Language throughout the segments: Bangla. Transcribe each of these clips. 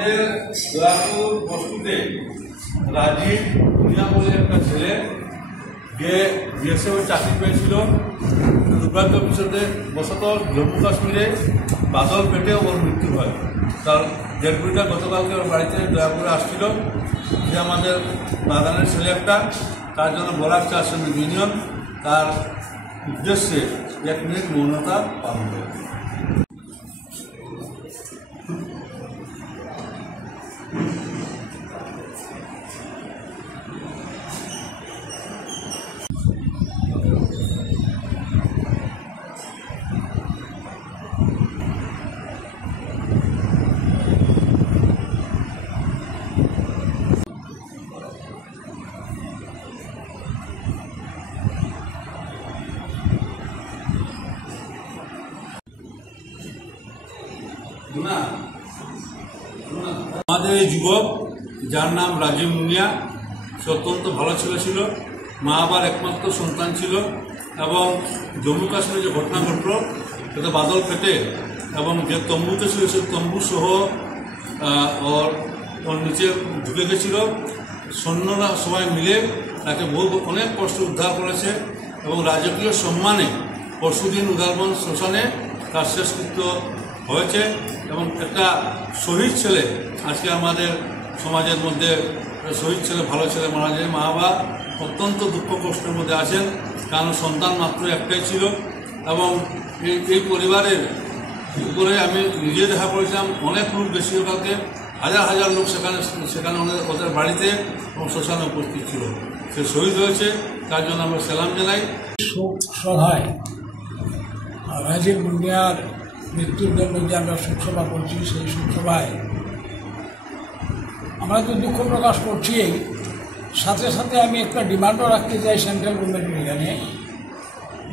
দয়াপুর বস্তুতে রাজীব ভুঁইয়া বলে একটা ছেলে যে বিএসএফ চাকরি পেয়েছিল, দুর্ভাগ্য বিষয়তে বশত জম্মু কাশ্মীরে বাদল পেটে ওর মৃত্যু হয়। তার ডেড বডিটা গতকালকে ওর বাড়িতে দয়াপুরে আসছিল। যে আমাদের বাগানের ছেলে একটা, তার জন্য বরাক চা শ্রমিক ইউনিয়ন তার উদ্দেশ্যে 1 মিনিট মৌনতা পালন করে। আমাদের এই যুবক যার নাম রাজীব মুনিয়া, সে অত্যন্ত ভালো ছেলে ছিল, মা বাবার একমাত্র সন্তান ছিল এবং জম্মু কাশ্মীরে যে ঘটনা ঘটল সেটা বাদল ফেটে এবং যে তম্বুতে ছিল সে তম্বু সহ ওর নিচে ঢুকে গেছিল। সৈন্যরা সবাই মিলে তাকে অনেক কষ্ট উদ্ধার করেছে এবং রাজকীয় সম্মানে পরশুদিন উদারবন শ্মশানে তার শেষকৃত্য হয়েছে। এবং একটা শহীদ ছেলে আজকে আমাদের সমাজের মধ্যে শহীদ ছেলে, ভালো ছেলে মারা যায়। মা বাবা অত্যন্ত দুঃখ কষ্টের মধ্যে আছেন, কারণ সন্তান মাত্র একটাই ছিল। এবং এই পরিবারের উপরে আমি নিজে দেখা করেছিলাম, অনেক লোক বেশিরভাগকে হাজার হাজার লোক সেখানে ওদের বাড়িতে এবং শ্মশানে উপস্থিত ছিল। সে শহীদ হয়েছে, তার জন্য আমরা সালাম জানাই। শোক সভায় রাজীব মুনিয়ার মৃত্যুর জন্য যে আমরা শোকসভা করছি, সেই শোকসভায় আমরা তো দুঃখ প্রকাশ করছি, সাথে সাথে আমি একটা ডিমান্ডও রাখতে চাই সেন্ট্রাল গভর্নমেন্টের এখানে,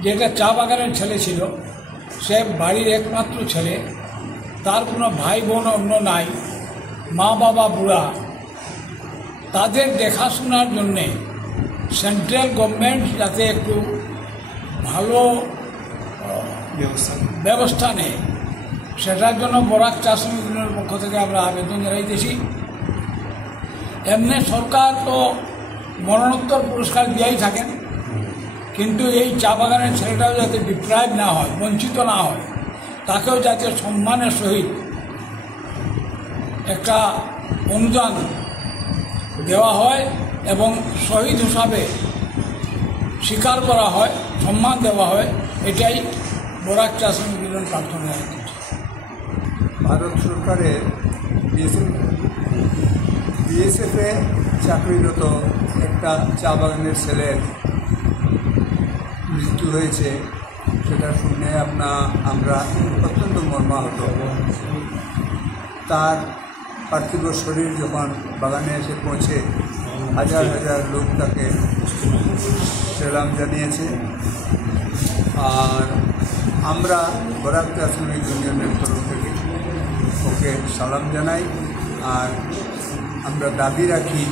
যেটা চা বাগানের ছেলে ছিল, সে বাড়ির একমাত্র ছেলে, তার কোনো ভাই বোন অন্য নাই, মা বাবা বুড়া, তাদের দেখাশোনার জন্যে সেন্ট্রাল গভর্নমেন্ট যাতে একটু ভালো ব্যবস্থা নেয়, সেটার জন্য বরাক চা শ্রমিক ইউনিয়নের পক্ষ থেকে আমরা আবেদন জানাইতেছি। এমনি সরকার তো মরণোত্তর পুরস্কার দিয়েই থাকেন, কিন্তু এই চা বাগানের ছেলেটাও যাতে ডিপ্রাইভ না হয়, বঞ্চিত না হয়, তাকেও যাতে সম্মানের সহিত একটা অনুদান দেওয়া হয় এবং শহীদ হিসাবে স্বীকার করা হয়, সম্মান দেওয়া হয়, এটাই বরাক চা শ্রমিক ইউনিয়ন প্রার্থনা। ভারত সরকারের বিএসএফে চাকরিরত একটা চা বাগানের ছেলের মৃত্যু হয়েছে, সেটা শুনে আমরা অত্যন্ত মর্মাহত। তার পার্থিব শরীর যখন বাগানে এসে পৌঁছে, হাজার হাজার লোক তাকে সালাম জানিয়েছে। আর আমরা বরাক চা শ্রমিক ইউনিয়নের তরফ থেকে ওকে সালাম জানাই। আর আমরা দাবি রাখি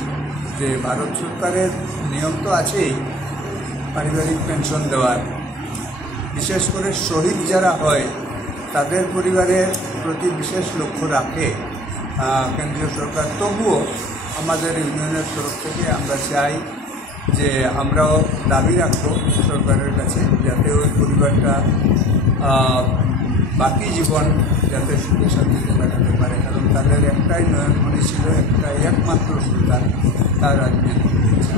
যে ভারত সরকারের নিয়ম তো আছেই পারিবারিক পেনশন দেওয়ার, বিশেষ করে শহীদ যারা হয় তাদের পরিবারের প্রতি বিশেষ লক্ষ্য রাখে কেন্দ্রীয় সরকার। তবুও আমাদের ইউনিয়নের তরফ থেকে আমরা চাই যে আমরাও দাবি রাখবো সরকারের কাছে, যাতে ওই পরিবারটা বাকি জীবন যাতে সুখে শান্তিতে কাটাতে পারে, কারণ তাদের একটাই নয়নমণি ছিল, একমাত্র সন্তান, তার আজ মৃত্যু হয়েছে।